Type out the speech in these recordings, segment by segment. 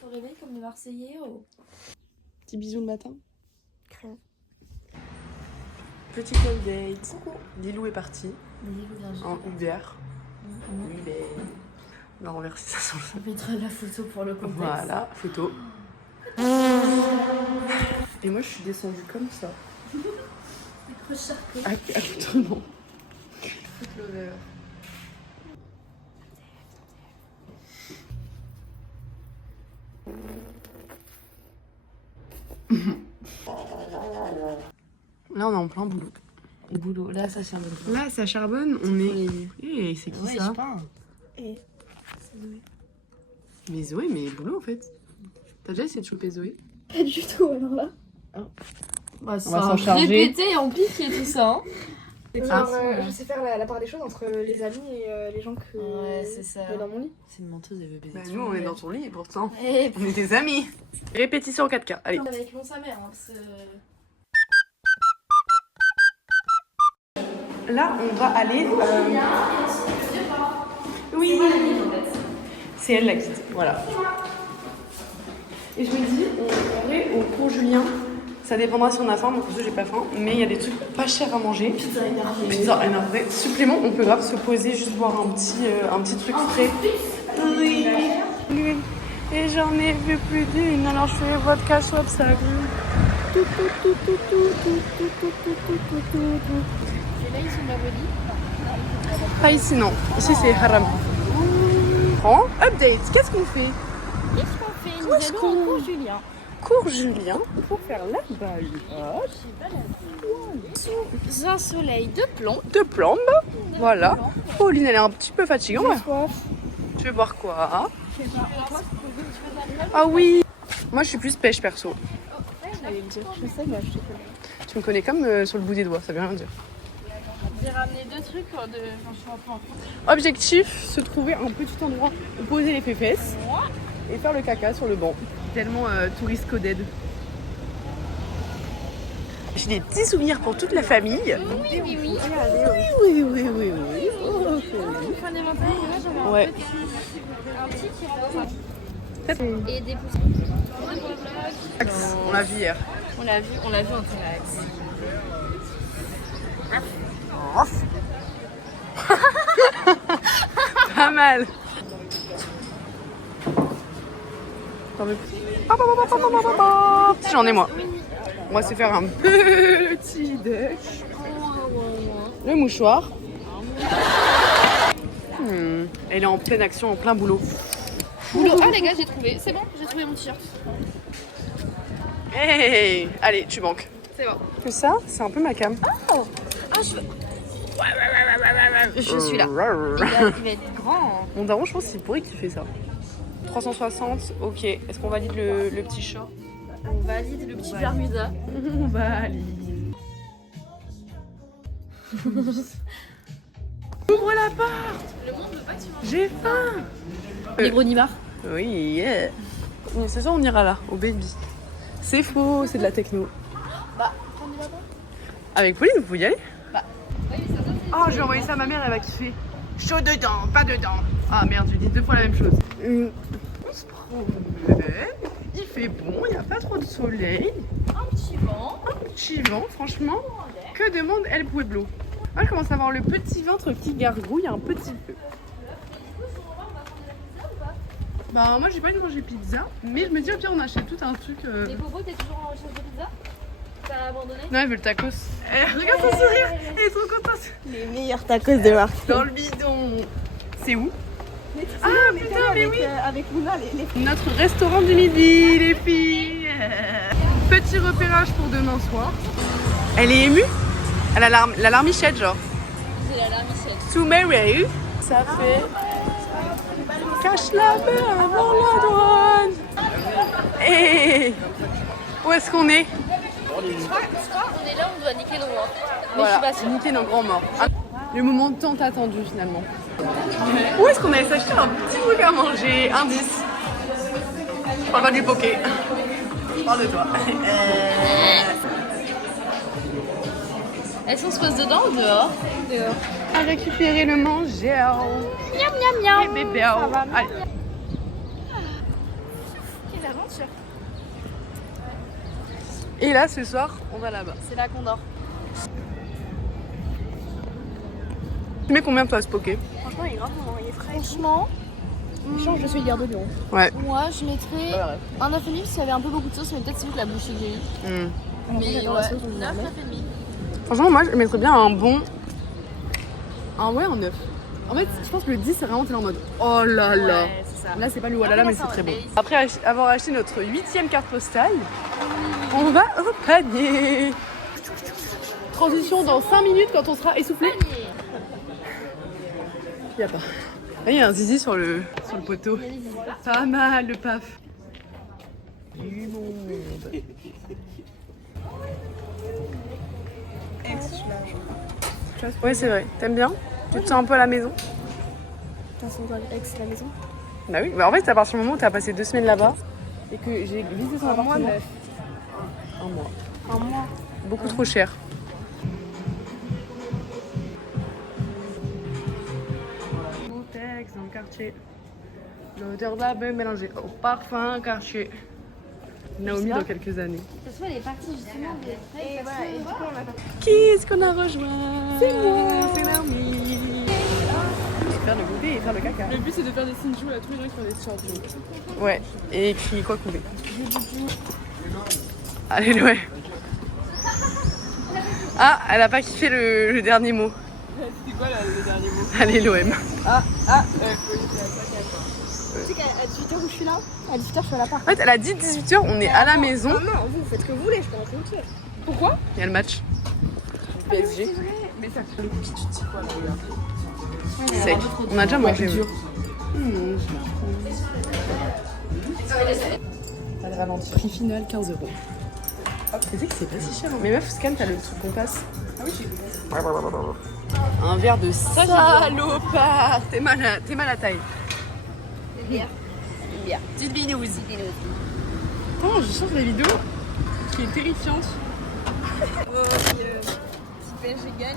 Faut rêver comme les Marseillais. Oh. Petit bisou le matin. Crème. Petit club date. Lilou est parti en Uber. Uber. On a renversé ça sur le... On mettra la photo pour le contexte. Voilà, photo. Et moi je suis descendue comme ça. Recharpé. Absolument. Foot lover. Là on est en plein boulot. Boulot, là ça charbonne. Là ça charbonne, on est... Eh, c'est qui ça? Et Mais Zoé, mais boulot en fait. T'as déjà essayé de choper Zoé? pas du tout alors là. Bah, on va s'en charger. Répéter et en piquer tout ça. Hein. Genre, je sais faire la part des choses entre les amis et les gens que c'est ça. dans mon lit. C'est une menteuse, elle veut baiser. Bah nous on est dans ton lit pourtant. Et On est des amis. Répétition en 4K, allez. avec mon sa mère. Hein, Là on va aller... Oui. C'est elle la guide, voilà. Et je me dis, on irait au cours Julien. Ça dépendra si on a faim, moi j'ai pas faim. Mais il y a des trucs pas chers à manger. Pizza énervée. Supplément, on peut grave se poser, juste boire un petit truc frais. Oui. Et j'en ai vu plus d'une, alors je fais vodka swap ça. Et là, ils sont la volie. Pas ici non, ici c'est haram. Prends, update, qu'est-ce qu'on fait? Qu'est-ce qu'on fait? Nous allons au cours Julien. Cours Julien pour faire la balle. Sous un soleil de plomb. De plombe, voilà. Pauline elle est un petit peu fatigante. Tu veux boire quoi? Ah oui. Moi je suis plus pêche perso. Je sais, mais je sais pas. Tu me connais comme sur le bout des doigts, ça veut rien dire. J'ai ramené 2 trucs de... Enfin, je suis un peu en France. Objectif, se trouver un petit endroit où poser les fesses et faire le caca sur le banc. Tellement touriste coded. J'ai des petits souvenirs pour toute la famille. Oui. Oui. Fin d'éventail, et là j'avais un Ouais. petit qui est rose. Et des poussins. On l'a vu hier. On l'a vu en T-Rex. Pas mal. J'en ai moi. On va se faire un petit déj. Le mouchoir. Elle est en pleine action, en plein boulot. Boulot. Ah les gars, j'ai trouvé. C'est bon, j'ai trouvé mon t-shirt. Hey, allez, tu manques. C'est bon. Que ça, c'est un peu ma cam. Ah, je suis là. Il va être grand. Mon daron, je pense qu'il pourrait kiffer ça. 360, ok. Est-ce qu'on valide le petit chat? On valide le petit Bermuda. On valide. Ouvre la porte. Le monde veut pas que tu manges. J'ai faim. Les Brunimars. Oui, yeah. Mais ce soir, on ira là, au baby. C'est faux, c'est de la techno. Bah, on y va pas? Avec Pauline, vous pouvez y aller? Bah, oui, ça donne. Oh, je vais envoyer ça à ma mère, elle va kiffer. Chaud dedans, pas dedans. Ah merde, je dis 2 fois la même chose. On se promène, il fait bon, il n'y a pas trop de soleil. Un petit vent. Un petit vent, franchement. Que demande El Pueblo? Moi, je commence à avoir le petit ventre qui gargouille un petit peu. Bah, moi, j'ai pas envie de manger pizza, mais je me dis, au pire, on achète tout un truc. Les bobos, t'es toujours en recherche de pizza? T'as abandonné? Non, elle veut le tacos. Regarde son sourire, elle est trop contente. Les meilleurs tacos de marque. Dans le bidon. C'est où? Ah putain, mais oui. Avec Luna, les... Notre restaurant du midi, les filles. Petit repérage pour demain soir. Elle est émue. Elle a la larmichette, genre. C'est la larmichette. To Mary. Ça fait... Cache la main avant la douane. Et où est-ce qu'on est? Je crois qu'on est là, on doit niquer nos morts. Mais Voilà, je suis pas sûre. niquer nos grands morts. Le moment tant attendu finalement. Où est-ce qu'on allait s'acheter un petit truc à manger? Indice. Je parle pas du poké. Je parle de toi. Est-ce qu'on se pose dedans ou dehors? Dehors. À récupérer le manger. Miam miam miam. Et bébé. Allez. sûr. Et là, ce soir, on va là-bas. C'est là qu'on dort. Tu mets combien toi à ce poké? Franchement, il est grave bon, il est frais. Franchement, Je change de celui de Gare de Lyon. Ouais. moi je mettrais un 9,5 parce qu'il y avait un peu beaucoup de sauce, mais peut-être c'est vu que la bouche est grillée. Mais j'adore la sauce, donc 9, je 9,5. Franchement, moi, je mettrais bien un bon... un 9. En fait, je pense que le 10, c'est vraiment t'es en mode oh là là. Ouais, c'est ça. Là, c'est pas le voilà là, mais c'est très bon. base. Après avoir acheté notre 8e carte postale, on va au panier. Transition dans 5 minutes quand on sera essoufflé. Il y a pas. Là, il y a un zizi sur le poteau. Pas mal le paf. Du monde. Ouais, c'est vrai. T'aimes bien? Tu te sens un peu à la maison? Ex, la maison. Bah oui, bah en fait, c'est à partir du moment où tu as passé 2 semaines là-bas et que j'ai visité son appartement. Un mois. Un mois. Beaucoup trop cher. Montex dans le quartier. L'odeur d'abeille mélangée au parfum quartier. Naomi dans quelques années. Parce qu'elle est partie justement des frais. Et voilà, et du coup, on a Qui est-ce qu'on a rejoint? C'est moi. C'est Naomi. Faire le goûter et faire le caca. Le but c'est de faire des sinjou à tous les gens qui font des champions. Ouais, et écrit quoi couper. Allez, ouais. Ah, elle a pas kiffé le dernier mot. C'était quoi là, le dernier mot? Allez, l'OM. Tu sais qu'à 18h où je suis là, à 18h je suis à l'appart. En fait, elle a dit 18h, on est à la maison. Non, non, vous faites ce que vous voulez, je peux rentrer tout seul. Pourquoi? Il y a le match. PSG. Mais ça fait le petit tutti quoi là, regarde. Sec. On a déjà mangé. dur. Elle ralentit. Prix final 15 €. Tu sais que c'est pas si cher. Mais meuf, scan, t'as le truc qu'on passe. Ah oui, j'ai vu. Un verre de salopard. T'es mal à taille. Bien. Petite binouze. Comment je change la vidéo qui est terrifiante. Si PSG gagne,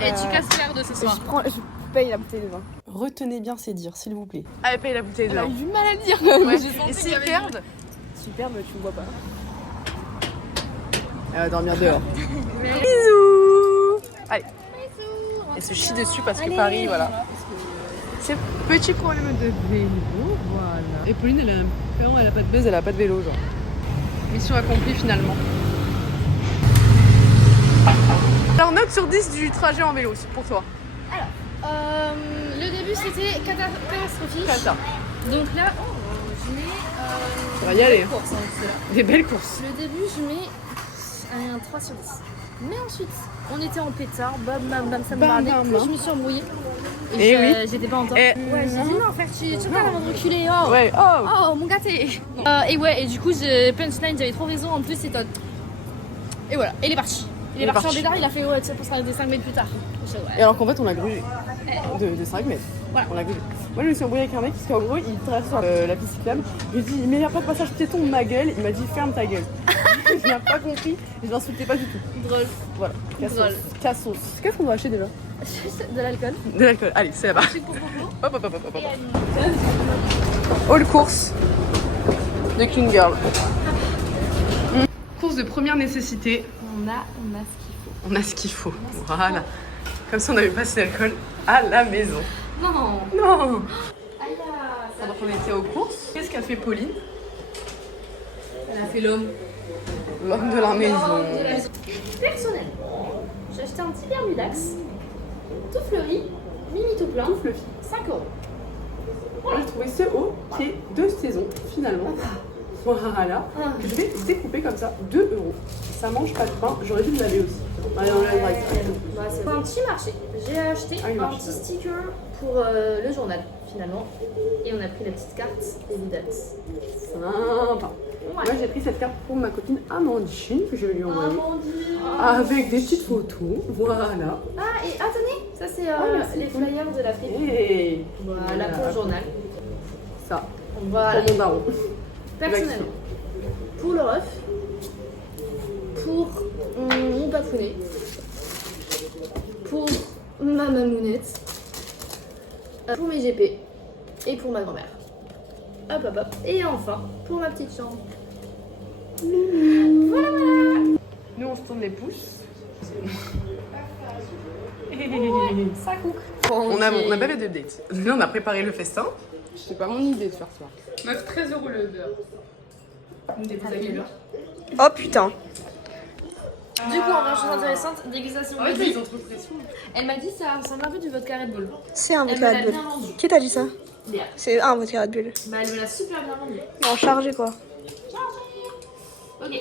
Et tu casses l'air de ce soir. je paye la bouteille de vin. Retenez bien ces dires, s'il vous plaît. Allez, paye la bouteille de Elle a vin. eu du mal à le dire. Ouais. J'ai senti Et qu'il y s'ils avait perdent, Super, mais tu me vois pas. elle va dormir dehors. Bisous. Allez. Elle se chie dessus parce que Paris, voilà. C'est petit problème de vélo, voilà. Et Pauline, elle a pas de baise, elle a pas de vélo, genre. Mission accomplie finalement. Alors, note sur 10 du trajet en vélo, c'est pour toi. Le début c'était catastrophique. Comme ça. Donc là, je mets. On va y aller. Course, hein, c'est là. Des belles courses. Le début, je mets un 3 sur 10. Mais ensuite, on était en pétard, bam bam bam, ça me Bam, bardait. bam, Puis bam. je me suis embrouillée. Eh oui. J'étais pas en temps. Eh. Ouais, j'ai dit non, frère, tu parles avant de reculer. Oh, Ouais, oh. oh mon gâté. Et ouais, et du coup, punchline, j'avais trop raison. En plus, c'est top. Et voilà, et il est parti. Il est parti en pétard, il a fait ouais, tu sais, pour s'arrêter 5 mètres plus tard. Je fais, ouais. Et alors qu'en fait, on l'a grugé. De 5 mètres. Voilà. On l'a grugé. Moi, je me suis embrouillée avec un mec parce qu'en gros, il traverse la piste cyclable. Je lui ai dit, mais il n'y a pas de passage piéton de ma gueule. Il m'a dit, ferme ta gueule. Je n'ai pas compris et je l'insultais pas du tout. Drôle. Voilà. Cassos. Drôle. Cassos. Qu'est-ce qu'on doit acheter déjà? De l'alcool. De l'alcool. Allez, c'est là-bas. Truc pour Popo. Hop, hop, hop, hop, hop. All course de Clean Girl. Course de première nécessité. On a ce qu'il faut. On a ce qu'il faut. Voilà. Comme si on avait passé l'alcool à la maison. Non. Non. Aïe, ça. Donc on était aux courses. Qu'est-ce qu'a fait Pauline? Elle a fait l'homme. L'homme de la maison. Personnel. J'ai acheté un petit Bermudax, tout fleuri, mini tout plein, 5 €. J'ai trouvé ce haut qui est de saison finalement. Voilà. Je vais découper comme ça 2 €. Ça mange pas de pain. J'aurais dû le laver aussi. Allez, on lève direct. Pour un petit marché, j'ai acheté Ah, il un marche, petit ça. sticker pour le journal finalement. Et on a pris la petite carte et les dates. Sympa. Moi j'ai pris cette carte pour ma copine Amandine que je vais lui envoyer. Amandine. Avec des petites photos. Voilà. Ah, et attendez, ça c'est merci. les flyers de la fête. Et Voilà pour le journal. ça. Voilà. Pour mon daron. Personnellement, pour le ref, pour mon papounet, pour ma mamounette, pour mes GP et pour ma grand-mère. Hop hop hop. Et enfin, pour ma petite chambre. Nous, on se tourne les pouces. Ça coupe. On a pas fait de date. Là, on a préparé le festin. C'est pas mon idée de faire ça. Meuf, 13 € le beurre. Nous déposons à quelle heure? Oh putain. Du coup, en vrai, chose intéressante, dégustation. En fait, ils ont trop de pression. Elle m'a dit ça ressemble un peu du vodka Red Bull. C'est un Elle me vodka l'a Red Bull. bien vendu. Qui t'a dit ça? Léa. C'est un vodka Red Bull. Bah, elle me l'a super bien vendu. En chargé quoi. Ok. Il y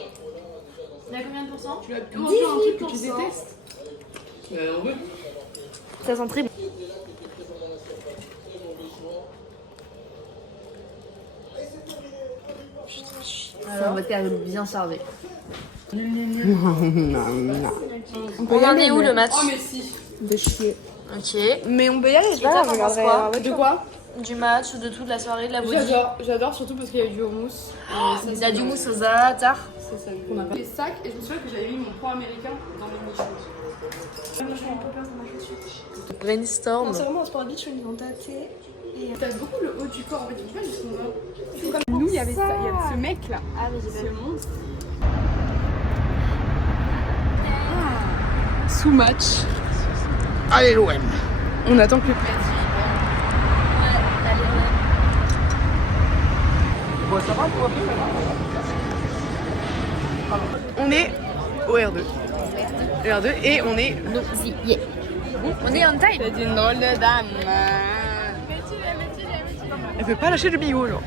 a combien de pourcents? Tu as pu 18%. un truc que tu détestes? On veut. Ça sent très bon. C'est un vodka Red Bull bien chargé. On en est où le match? Oh, mais si. De chier. Ok. Mais on peut y aller, Et toi, t'en penses quoi? De quoi? Du match, de tout, de la soirée, de la body. J'adore surtout parce qu'il y a eu du houmous. Il y a du mousse aux za'atar. C'est ça qu'on a pas. Les sacs, et je me souviens que j'avais mis mon point américain dans mes nichons. Brainstorm. C'est vraiment un sport beach où ils vont tâter. T'as beaucoup le haut du corps, en fait, tu vois jusqu'en bas. Nous, il y avait ça, il y avait ce mec là. Ah, mais j'ai Ce monstre. Sous-match. Allez, l'OM. On attend que le plat. On est au R2. R2 et on est. On est on time. C'est une drôle de dame. Elle peut pas lâcher le bigot, genre.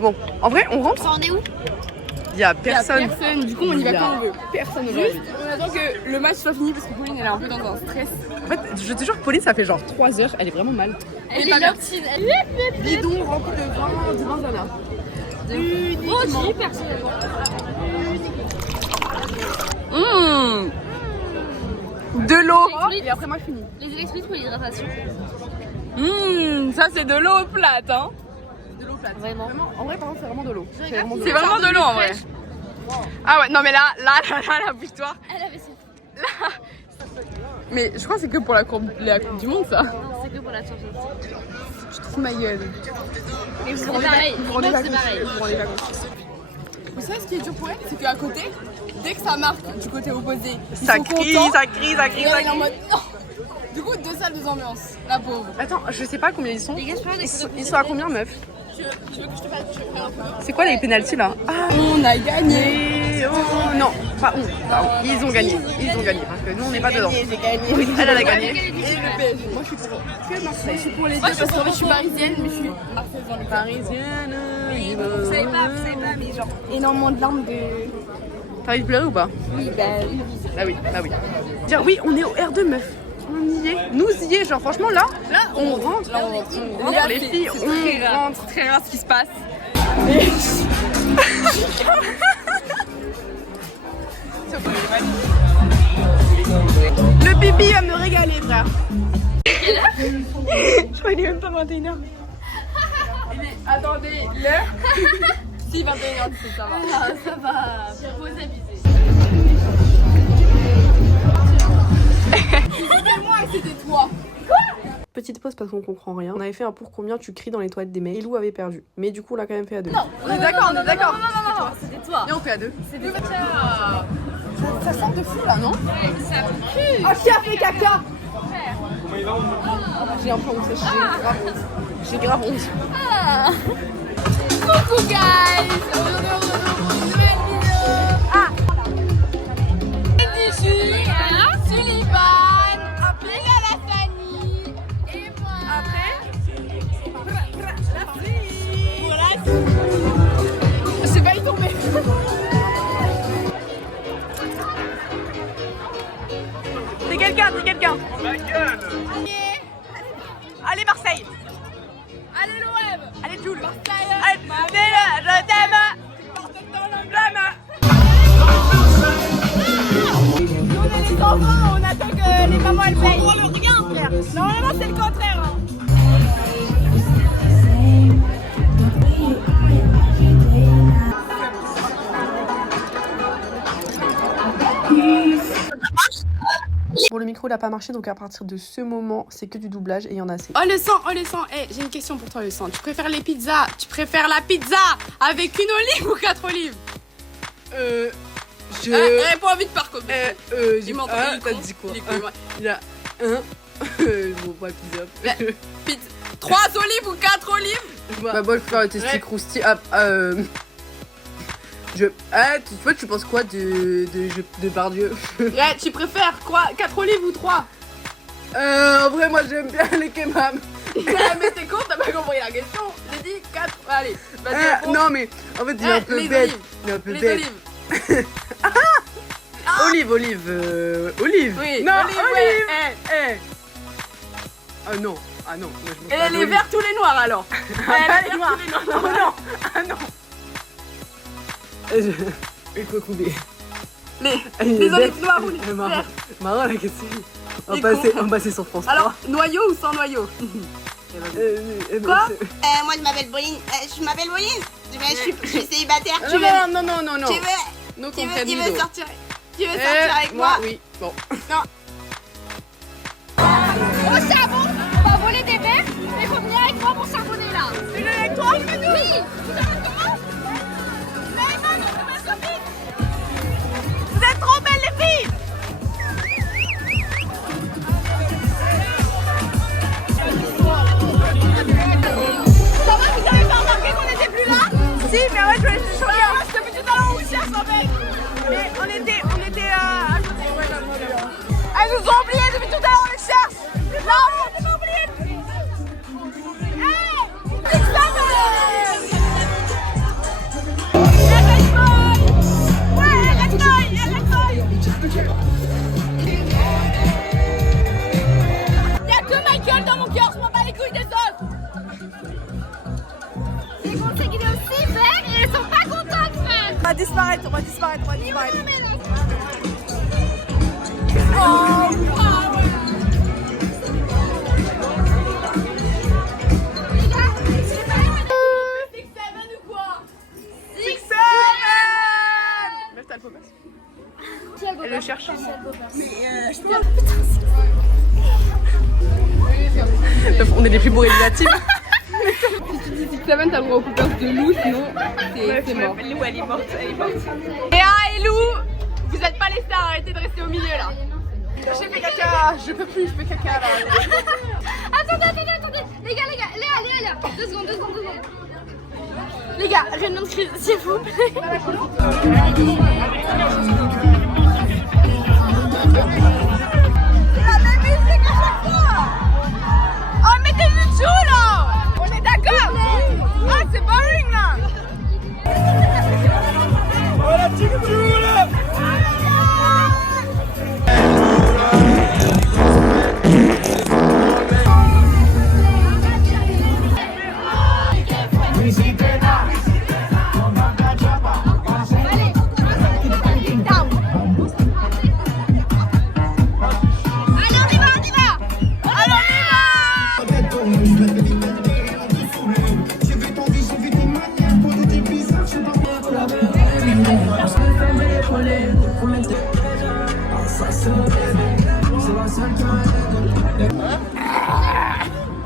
Bon, en vrai, on rentre. Ça en est où? Il y a personne. Personne, du coup on y va quand on veut. Personne aujourd'hui. On attend que le match soit fini parce que Pauline elle est un peu dans un stress. En fait, je te jure, Pauline, ça fait genre 3 heures. Elle est vraiment mal. Elle est locked in. Bidon rempli de vin Zana. Oh, j'ai personnellement. De l'eau. Et après moi je finis. Les électrolytes pour l'hydratation. Ça c'est de l'eau plate hein. Vraiment. En vrai, par contre, c'est vraiment de l'eau. C'est vraiment de l'eau en vrai. Ah ouais, non mais là, la bouge-toi. Elle avait ses... Mais je crois que c'est que pour la coupe du monde ça. Non, c'est que pour la Champions. Je trouve ma gueule. C'est pareil. Vous vous rendez pas C'est compte. pareil. Vous vous rendez pas compte. Vous savez ce qui est dur pour elle, c'est qu'à côté, dès que ça marque du côté opposé, ils Ça sont crie, contents. ça crie, ça crie, Et là, ça il est en crie. mode non. Du coup, 2 salles, 2 ambiances. La pauvre. Attends, je sais pas combien ils sont. Les gars, je peux avoir des Ils sont à combien, meuf? Tu veux que je te fasse un peu? C'est quoi les pénaltys là? Ah, On a gagné. et oh, non, pas on. Ils ont gagné. Ils ont gagné parce que nous on n'est pas dedans. J'ai gagné. Oui, elle a gagné. Et le PSG. Moi, je suis pour Marseille. Je suis pour les deux parce qu'en fait, je suis parisienne, mais je suis marseillaise dans le cœur. Parisienne. Vous savez pas, mais genre énormément de larmes de. T'as envie de pleurer ou pas? Oui, bah oui. Bah oui, bah oui. Dire oui, on est au R2 meuf. On y est. Nous y est, genre franchement là, on rentre. Là, on rentre. Là, les filles, c'est on très rare. rentre. C'est très rare ce qui se passe. Le pipi va me régaler, frère. Je crois qu'il est même pas 21h. Attendez, l'heure. Si, 21h17, ça va. Ah, ça va. Faut s'amuser. C'était moi et c'était toi. Petite pause parce qu'on comprend rien. On avait fait un pour combien tu cries dans les toilettes des mecs. Et Lou avait perdu. Mais du coup, on l'a quand même fait à 2. Non, on est d'accord, on est d'accord. non, c'était toi. Et on fait à 2. Ça sent de fou là, non? Ah, qui a fait caca? J'ai un peu honte, j'ai grave honte. Coucou guys. Aujourd'hui, on se retrouve pour une nouvelle vidéo. Sullivan, appelez la Fanny et moi. Après, C'est pas y tomber. C'est quelqu'un, c'est quelqu'un. Ma gueule. Allez Marseille. allez l'OM. Allez Toul. Marseille. Allez, venez-le, je t'aime. On est des enfants, on attend que les mamans elles payent. On le regarde, frère. Normalement, c'est le contraire. Hein. Bon, le micro contrôle a pas marché, donc à partir de ce moment, c'est que du doublage et il y en a assez. Oh le sang, hey, j'ai une question pour toi le sang. Tu préfères la pizza avec une olive ou 4 olives? Réponds vite par contre. J'ai m'entend, t'as dit quoi? Il y a bon, pas pizza. 3 olives ou 4 olives? Bah moi je préfère le testi croustillant. Tu vois, tu penses quoi de Bardieu? Ouais, tu préfères quoi? 4 olives ou 3? En vrai, moi j'aime bien les kebabs. Mais t'es con, t'as pas compris la question. J'ai dit 4. Allez, vas-y. Non, mais en fait, il est un peu bête. Il est un peu Les bête. olives. Olive. Oui, non, olive. olive. Ah non, moi je mange pas Et les verts, tous les noirs alors. les noirs. Non. Et quoi couper? Les olives noires ou les verts? Marrant la question. On va passer sur France 3. Alors, noyau ou sans noyau? Quoi? Moi je m'appelle Pauline. Je suis célibataire. Tu veux? Non. Tu veux sortir? Tu veux sortir avec moi? Oui, bon. Non. Au charbon, on va voler des verres, mais faut venir avec moi pour charbonner là. Tu veux avec toi? Oui. Tu t'appelles comment? Vous êtes trop belles les filles! Ça va, vous avez pas remarqué qu'on était plus là? Si, mais ouais, je voulais juste regarder. Depuis tout à l'heure, on vous cherche en fait. Mais on était à côté. Elles nous ont oubliés depuis tout à l'heure, on les cherche. Non, on s'est pas oubliés. Hey! C'est ça, y'a que Michael dans mon cœur, je m'en bats les couilles des autres. Les conseils qu'il est aussi vert et elles sont pas contentes, frère. On va disparaître. Elle le cherche. On est les plus beaux réalisateurs. Seven, t'as le droit au coupeur de Lou, sinon c'est mort. Lou, elle est morte. Léa et Lou, vous êtes pas les stars, arrêtez de rester au milieu là. J'ai fait caca, je peux plus, je fais caca là. Attendez. Les gars, Léa. 2 secondes. Les gars, rien de crise, s'il vous plaît. C'est la même musique à chaque fois. Oh, mettez du tout là. On est d'accord. Ah, c'est boring là.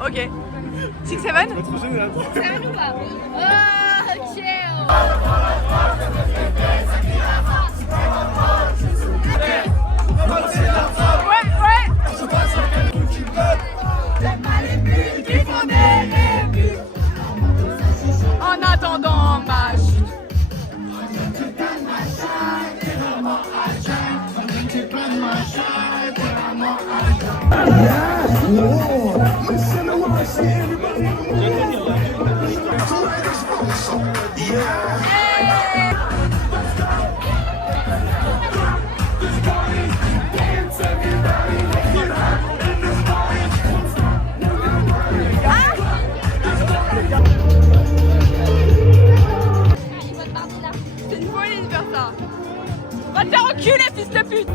Ok. 6, 7. C'est à nous là. Ok. En attendant ma chute. C'est une folie de faire ça. Va te faire enculer, fils de pute.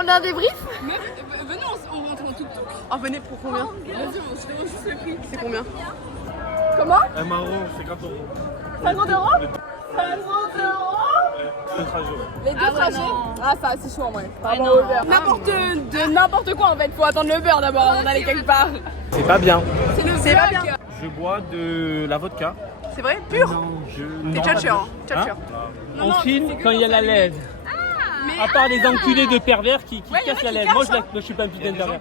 On a un débrief? Mais venez, on rentre en tuk-tuk. Oh, venez pour combien? Vas-y, je demande juste le prix. C'est combien? Comment? Un marron, 50 euros. 50 euros? 50 euros? Le trajet. Les deux trajets? Ah, ça, c'est chaud en vrai. Par non. rapport au beurre. N'importe quoi en fait, faut attendre le beurre d'abord avant d'aller quelque part. C'est pas bien. C'est le C'est pas beurre. bien. Je bois de la vodka. C'est vrai? Pur? T'es Non. tchatcheur, hein? Tchatcheur. On filme quand il y a la LED. À part les enculés de pervers qui cassent la LED. Moi, je suis pas un putain de pervers.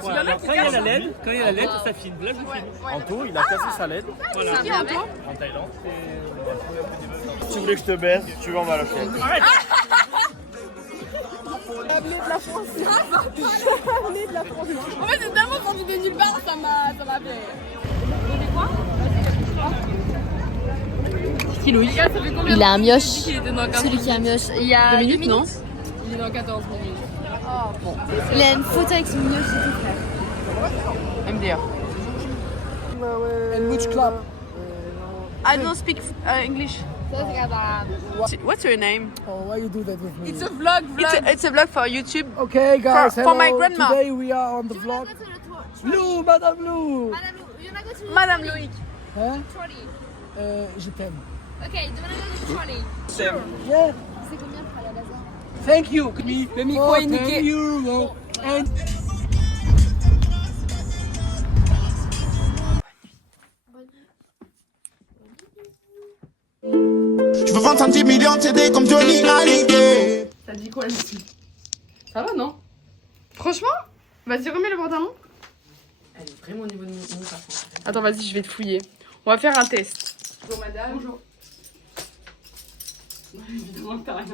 Voilà, alors, quand il y a la LED, ça filme. Là, je filme. Anto, il a cassé sa LED. Voilà. En Thaïlande. Si tu voulais que je te baise, tu vas en Valochette. En fait, c'est tellement sorti de nulle part, ça m'a fait. Il a un mioche. Il était dans 15 Celui qui a un mioche. Il y a 2 minutes, non? Il est dans 14 minutes. Il a une photo avec son mioche et tout, frère. MDR. And which club? I don't speak English. What's your name? Oh, why you do that with me? It's a vlog. It's a vlog for YouTube. Okay, guys, for my hello. grandma. Today we are on the vlog. Lou, Madame Lou. Madame Loïc. Hein? Je t'aime. Ok, demande-le Yeah. C'est combien pour aller à Lazare? Thank you. Le micro est niqué. 10 euros. And Je veux vendre 110 millions de CD comme Johnny Hallyday. T'as dit quoi là-dessus? Ça va, non? Franchement, vas-y, remets le pantalon. Elle est vraiment au niveau de mon parfum. Attends, vas-y, je vais te fouiller. On va faire un test. Bonjour madame. Bonjour. Évidemment que t'as rien.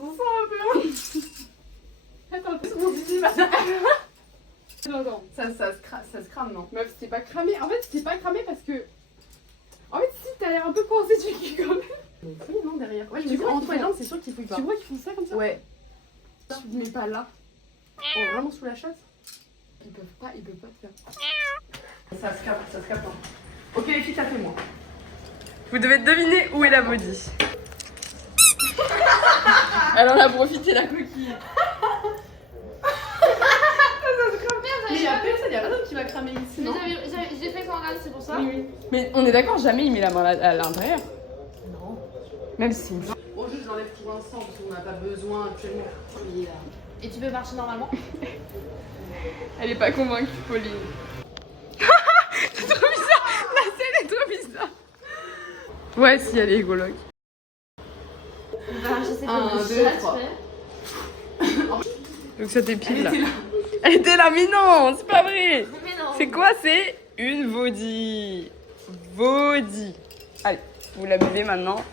On sent un peu. Attends, qu'est-ce qu'on dit, madame? Non, Ça se crame, non? meuf, c'est pas cramé. En fait, c'est pas cramé parce que. En fait, si t'as l'air un peu coincé, tu kiffes quand même. Mais oui, non, derrière. Ouais, je Tu me dis, vois entre qu'ils les font- jambes, c'est sûr qu'il fouille pas. Tu vois qu'ils font ça comme ça? Ouais. Tu te mets pas là. Oh, vraiment sous la chasse? Ils peuvent pas faire. Ça se capte. Ok, les filles, tapez-moi. Vous devez deviner où est la body. Elle en a profité, la coquille. Mais il y a personne, il y a personne qui va cramer ici, non? J'ai fait sans râle, c'est pour ça. Mais on est d'accord, jamais il met la main à l'intérieur. Non. Même si. Bon, juste j'enlève pour l'instant parce qu'on n'a pas besoin actuellement. Et tu peux marcher normalement? Elle est pas convaincue, Pauline. C'est trop bizarre. La scène est trop bizarre. Ouais, si, elle est égologue. Je sais 1, pas. 2, 3. Donc ça t'épile là. Elle était là, mais non, c'est pas vrai. Mais non. C'est quoi? C'est une Vody. Vody. Allez, vous la buvez maintenant.